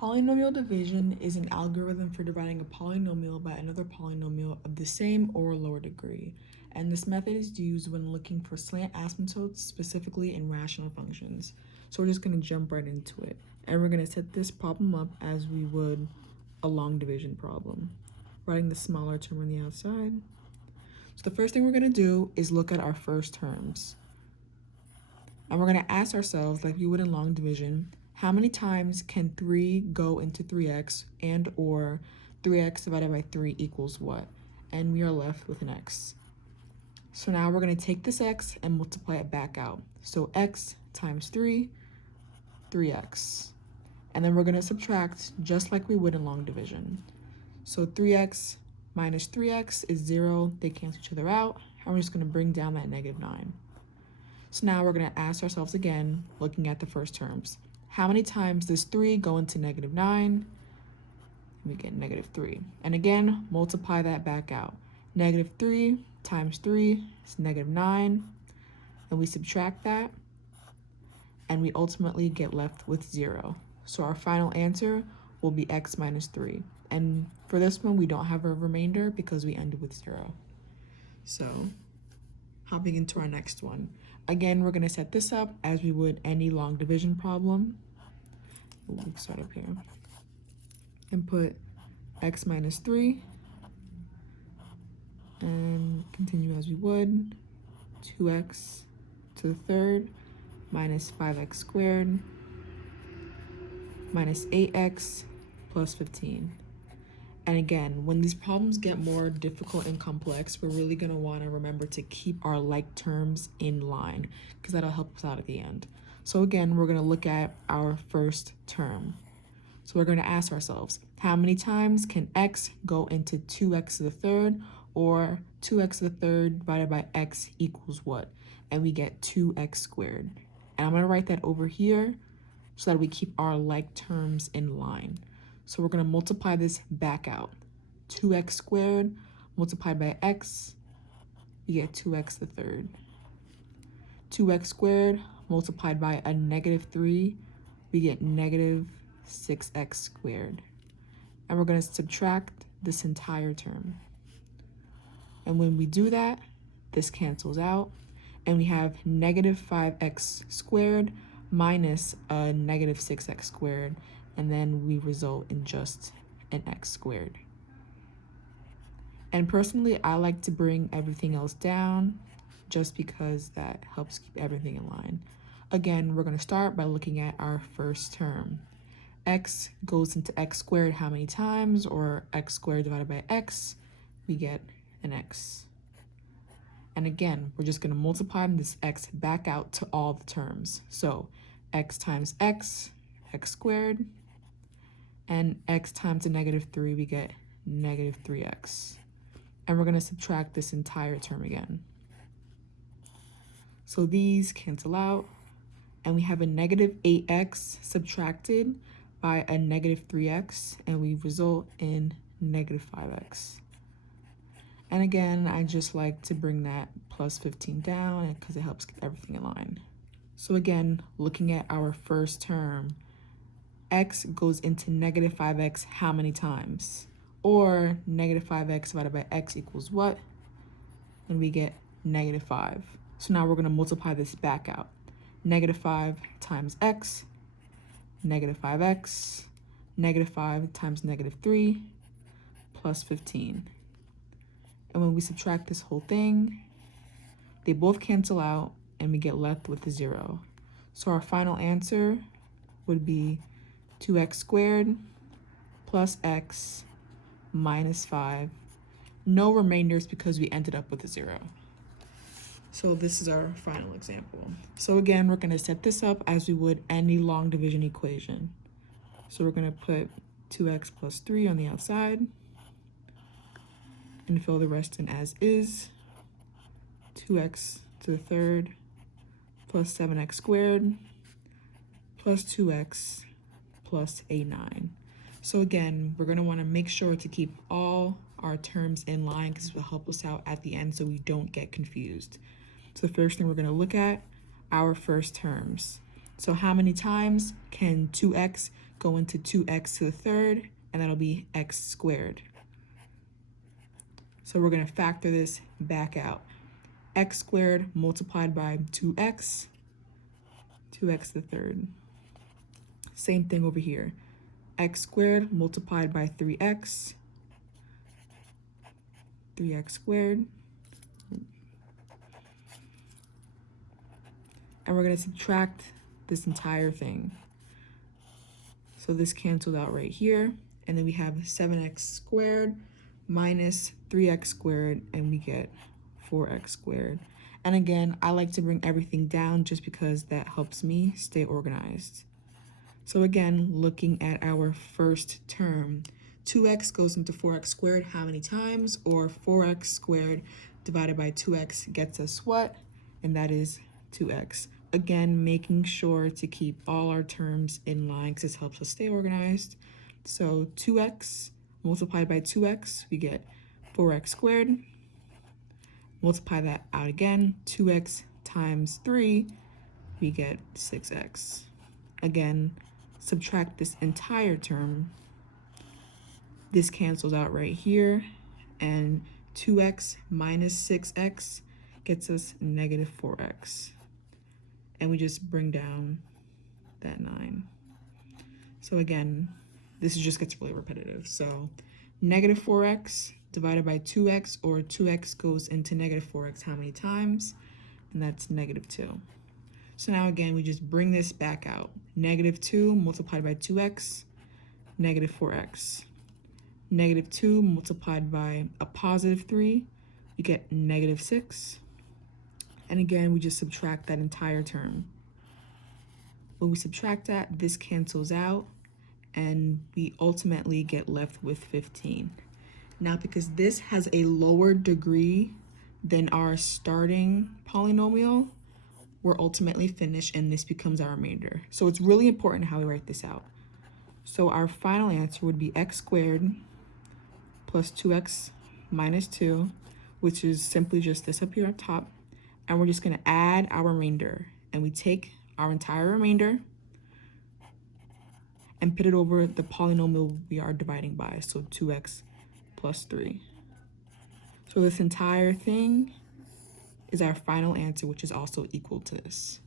Polynomial division is an algorithm for dividing a polynomial by another polynomial of the same or lower degree, and this method is used when looking for slant asymptotes, specifically in rational functions. So we're just going to jump right into it, and we're going to set this problem up as we would a long division problem, writing the smaller term on the outside. So the first thing we're going to do is look at our first terms, and we're going to ask ourselves, like we would in long division, how many times can 3 go into 3x and or 3x divided by 3 equals what? And we are left with an x. So now we're going to take this x and multiply it back out. So x times 3, 3x. And then we're going to subtract just like we would in long division. So 3x minus 3x is 0. They cancel each other out. And we're just going to bring down that -9. So now we're going to ask ourselves again, looking at the first terms. How many times does 3 go into -9? We get -3. And again, multiply that back out. -3 times 3 is -9. And we subtract that. And we ultimately get left with 0. So our final answer will be x minus 3. And for this one, we don't have a remainder because we ended with 0. So hopping into our next one. Again, we're going to set this up as we would any long division problem. We'll start up here and put x minus 3 and continue as we would. 2x to the third minus 5x squared minus 8x plus 15. And again, when these problems get more difficult and complex, we're really going to want to remember to keep our like terms in line because that'll help us out at the end. So again, we're going to look at our first term. So we're going to ask ourselves, how many times can x go into 2x to the third or 2x to the third divided by x equals what? And we get 2x squared. And I'm going to write that over here so that we keep our like terms in line. So we're going to multiply this back out. 2x squared multiplied by x, we get 2x to the third. 2x squared multiplied by a -3, we get -6x squared. And we're going to subtract this entire term. And when we do that, this cancels out. And we have -5x squared minus a -6x squared. And then we result in just an x squared. And personally, I like to bring everything else down just because that helps keep everything in line. Again, we're going to start by looking at our first term. X goes into x squared how many times, or x squared divided by x, we get an x. And again, we're just going to multiply this x back out to all the terms. So x times x, x squared, and x times a -3, we get -3x. And we're going to subtract this entire term again. So these cancel out, and we have a -8x subtracted by a -3x, and we result in -5x. And again, I just like to bring that plus 15 down because it helps keep everything in line. So again, looking at our first term, x goes into -5x how many times? Or -5x divided by x equals what? And we get -5. So now we're going to multiply this back out. -5 times x, -5x, -5 times -3, plus 15. And when we subtract this whole thing, they both cancel out and we get left with a 0. So our final answer would be 2x squared plus x minus 5. No remainders because we ended up with a 0. So this is our final example. So again, we're going to set this up as we would any long division equation. So we're going to put 2x plus 3 on the outside and fill the rest in as is. 2x to the third plus 7x squared plus 2x plus a 9. So again, we're going to want to make sure to keep all our terms in line because this will help us out at the end so we don't get confused. So the first thing we're going to look at, our first terms. So how many times can 2x go into 2x to the third? And that'll be x squared. So we're going to factor this back out. X squared multiplied by 2x to the third. Same thing over here. X squared multiplied by 3x squared. And we're going to subtract this entire thing. So this canceled out right here. And then we have 7x squared minus 3x squared, and we get 4x squared. And again, I like to bring everything down just because that helps me stay organized. So again, looking at our first term, 2x goes into 4x squared how many times? Or 4x squared divided by 2x gets us what? And that is 2x. Again, making sure to keep all our terms in line because this helps us stay organized. So 2x multiplied by 2x, we get 4x squared. Multiply that out again, 2x times 3, we get 6x. Again, subtract this entire term. This cancels out right here, and 2x minus 6x gets us negative 4x. And we just bring down that 9. So again, this just gets really repetitive. So negative 4x divided by 2x, or 2x goes into negative 4x how many times? And that's negative 2. So now again, we just bring this back out. Negative 2 multiplied by 2x, negative 4x. Negative 2 multiplied by a positive 3, we get negative 6. And again, we just subtract that entire term. When we subtract that, this cancels out, and we ultimately get left with 15. Now, because this has a lower degree than our starting polynomial, we're ultimately finished, and this becomes our remainder. So it's really important how we write this out. So our final answer would be x squared plus 2x minus 2, which is simply just this up here up top. And we're just going to add our remainder. And we take our entire remainder and put it over the polynomial we are dividing by, so 2x plus 3. So this entire thing is our final answer, which is also equal to this.